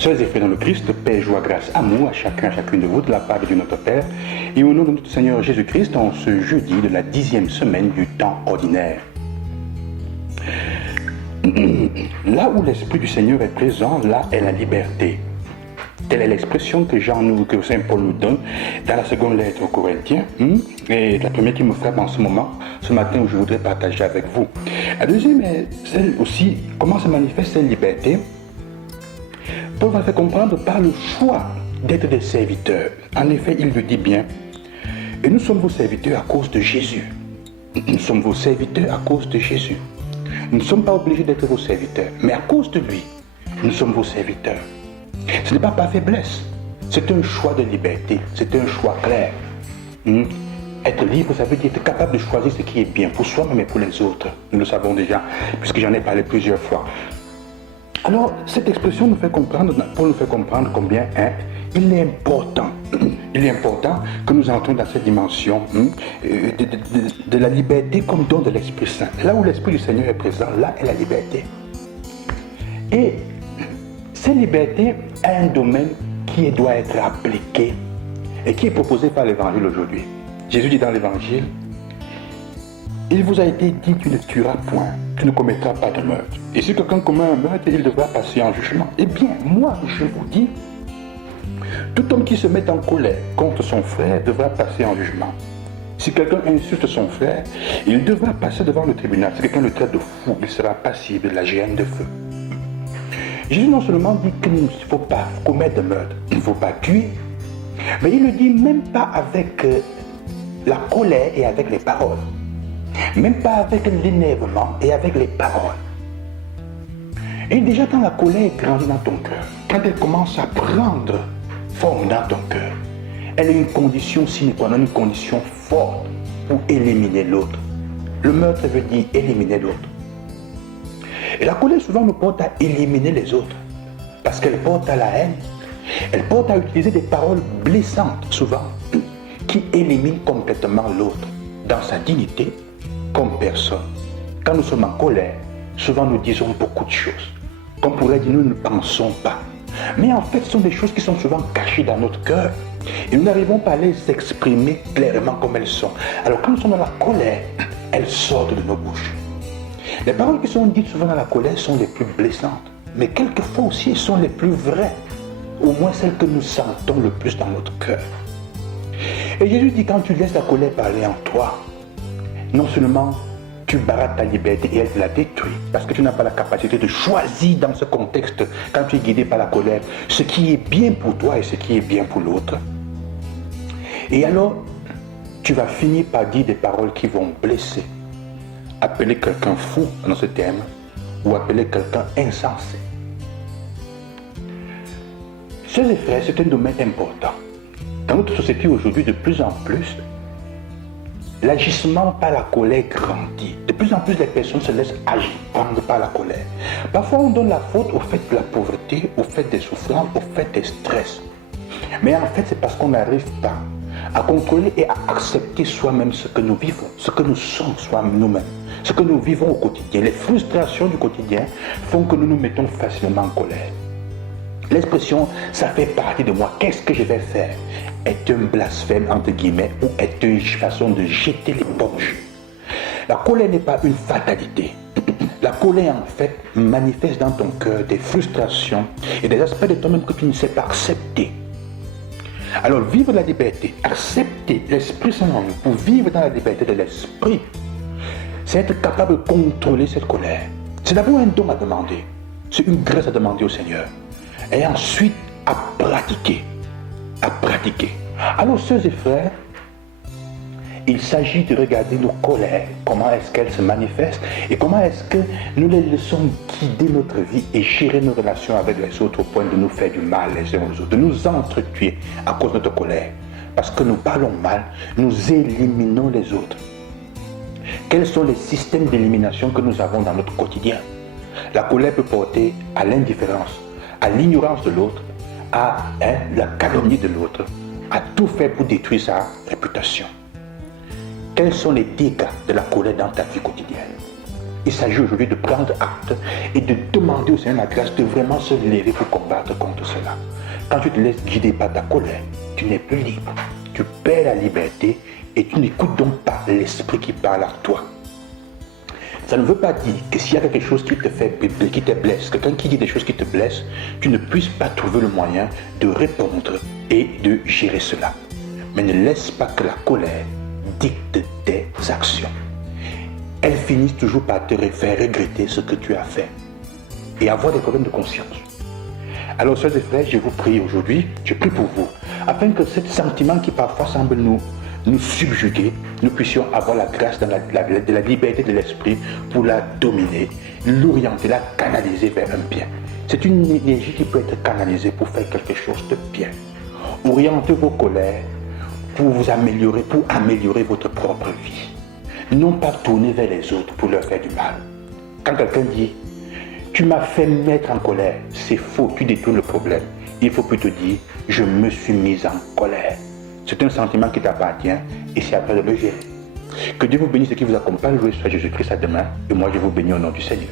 Sœurs et frères dans le Christ, paix, joie, grâce, amour à chacun, à chacune de vous de la part de Dieu notre Père et au nom de notre Seigneur Jésus-Christ en ce jeudi de la 10e semaine du temps ordinaire. Là où l'Esprit du Seigneur est présent, là est la liberté. Telle est l'expression que Saint Paul nous donne dans la seconde lettre aux Corinthiens, et la première qui me frappe en ce moment, ce matin, où je voudrais partager avec vous. La deuxième est celle aussi, comment se manifeste cette liberté. Paul va faire comprendre par le choix d'être des serviteurs. En effet, il le dit bien, et nous sommes vos serviteurs à cause de Jésus. Nous sommes vos serviteurs à cause de Jésus. Nous ne sommes pas obligés d'être vos serviteurs, mais à cause de lui, nous sommes vos serviteurs. Ce n'est pas par faiblesse, c'est un choix de liberté, c'est un choix clair. Être libre, ça veut dire être capable de choisir ce qui est bien pour soi-même et pour les autres. Nous le savons déjà, puisque j'en ai parlé plusieurs fois. Alors, cette expression nous fait comprendre, Paul nous fait comprendre combien il est important que nous entrons dans cette dimension de la liberté comme don de l'Esprit Saint. Là où l'Esprit du Seigneur est présent, là est la liberté. Et cette liberté a un domaine qui doit être appliqué et qui est proposé par l'Évangile aujourd'hui. Jésus dit dans l'Évangile, il vous a été dit, tu ne tueras point, tu ne commettras pas de meurtre. Et si quelqu'un commet un meurtre, il devra passer en jugement. Eh bien, moi, je vous dis, tout homme qui se met en colère contre son frère devra passer en jugement. Si quelqu'un insulte son frère, il devra passer devant le tribunal. Si quelqu'un le traite de fou, il sera passible de la géhenne de feu. Jésus non seulement dit qu'il ne faut pas commettre de meurtre, il ne faut pas tuer, mais il ne dit même pas avec la colère et avec les paroles. Même pas avec l'énervement et avec les paroles. Et déjà quand la colère grandit dans ton cœur, quand elle commence à prendre forme dans ton cœur, elle est une condition sine qua non, une condition forte pour éliminer l'autre. Le meurtre veut dire éliminer l'autre. Et la colère souvent nous porte à éliminer les autres, parce qu'elle porte à la haine, elle porte à utiliser des paroles blessantes souvent, qui éliminent complètement l'autre, dans sa dignité, comme personne. Quand nous sommes en colère, souvent nous disons beaucoup de choses, qu'on pourrait dire nous ne pensons pas. Mais en fait, ce sont des choses qui sont souvent cachées dans notre cœur, et nous n'arrivons pas à les exprimer clairement comme elles sont. Alors quand nous sommes dans la colère, elles sortent de nos bouches. Les paroles qui sont dites souvent dans la colère sont les plus blessantes, mais quelquefois aussi elles sont les plus vraies, au moins celles que nous sentons le plus dans notre cœur. Et Jésus dit, quand tu laisses la colère parler en toi, non seulement tu barates ta liberté et elle te la détruit, parce que tu n'as pas la capacité de choisir dans ce contexte, quand tu es guidé par la colère, ce qui est bien pour toi et ce qui est bien pour l'autre. Et alors, tu vas finir par dire des paroles qui vont blesser. Appeler quelqu'un fou dans ce terme, ou appeler quelqu'un insensé. Chers et frères, c'est un domaine important. Dans notre société aujourd'hui, de plus en plus, l'agissement par la colère grandit. De plus en plus, les personnes se laissent agir, prendre par la colère. Parfois, on donne la faute au fait de la pauvreté, au fait des souffrances, au fait des stress. Mais en fait, c'est parce qu'on n'arrive pas à contrôler et à accepter soi-même ce que nous vivons, ce que nous sommes soi-même nous-mêmes, ce que nous vivons au quotidien. Les frustrations du quotidien font que nous nous mettons facilement en colère. L'expression « ça fait partie de moi, qu'est-ce que je vais faire ?» est un blasphème entre guillemets ou est une façon de jeter l'éponge. La colère n'est pas une fatalité. La colère en fait manifeste dans ton cœur des frustrations et des aspects de toi-même que tu ne sais pas accepter. Alors vivre la liberté, accepter l'Esprit Saint en nous pour vivre dans la liberté de l'Esprit, c'est être capable de contrôler cette colère. C'est d'abord un don à demander, c'est une grâce à demander au Seigneur. Et ensuite à pratiquer. Alors, sœurs et frères, il s'agit de regarder nos colères, comment est-ce qu'elles se manifestent et comment est-ce que nous les laissons guider notre vie et gérer nos relations avec les autres au point de nous faire du mal les uns aux autres, de nous entretuer à cause de notre colère. Parce que nous parlons mal, nous éliminons les autres. Quels sont les systèmes d'élimination que nous avons dans notre quotidien? La colère peut porter à l'indifférence, à l'ignorance de l'autre, à la calomnie de l'autre, à tout faire pour détruire sa réputation. Quels sont les dégâts de la colère dans ta vie quotidienne? Il s'agit aujourd'hui de prendre acte et de demander au Seigneur la grâce de vraiment se lever pour combattre contre cela. Quand tu te laisses guider par ta colère, tu n'es plus libre. Tu perds la liberté et tu n'écoutes donc pas l'esprit qui parle à toi. Ça ne veut pas dire que s'il y a quelque chose qui te blesse, quelqu'un qui dit des choses qui te blessent, tu ne puisses pas trouver le moyen de répondre et de gérer cela. Mais ne laisse pas que la colère dicte tes actions. Elles finissent toujours par te faire regretter ce que tu as fait et avoir des problèmes de conscience. Alors, sœurs et frères, je vous prie aujourd'hui, je prie pour vous, afin que ce sentiment qui parfois semble nous subjuguer, nous puissions avoir la grâce de la liberté de l'esprit pour la dominer, l'orienter, la canaliser vers un bien. C'est une énergie qui peut être canalisée pour faire quelque chose de bien. Orientez vos colères pour vous améliorer, pour améliorer votre propre vie. Non pas tourner vers les autres pour leur faire du mal. Quand quelqu'un dit « tu m'as fait mettre en colère », c'est faux, tu détournes le problème. Il faut plutôt dire « je me suis mis en colère ». C'est un sentiment qui t'appartient et c'est à toi de le gérer. Que Dieu vous bénisse et qu'il vous accompagne. Loué soit Jésus-Christ à demain. Et moi je vous bénis au nom du Seigneur.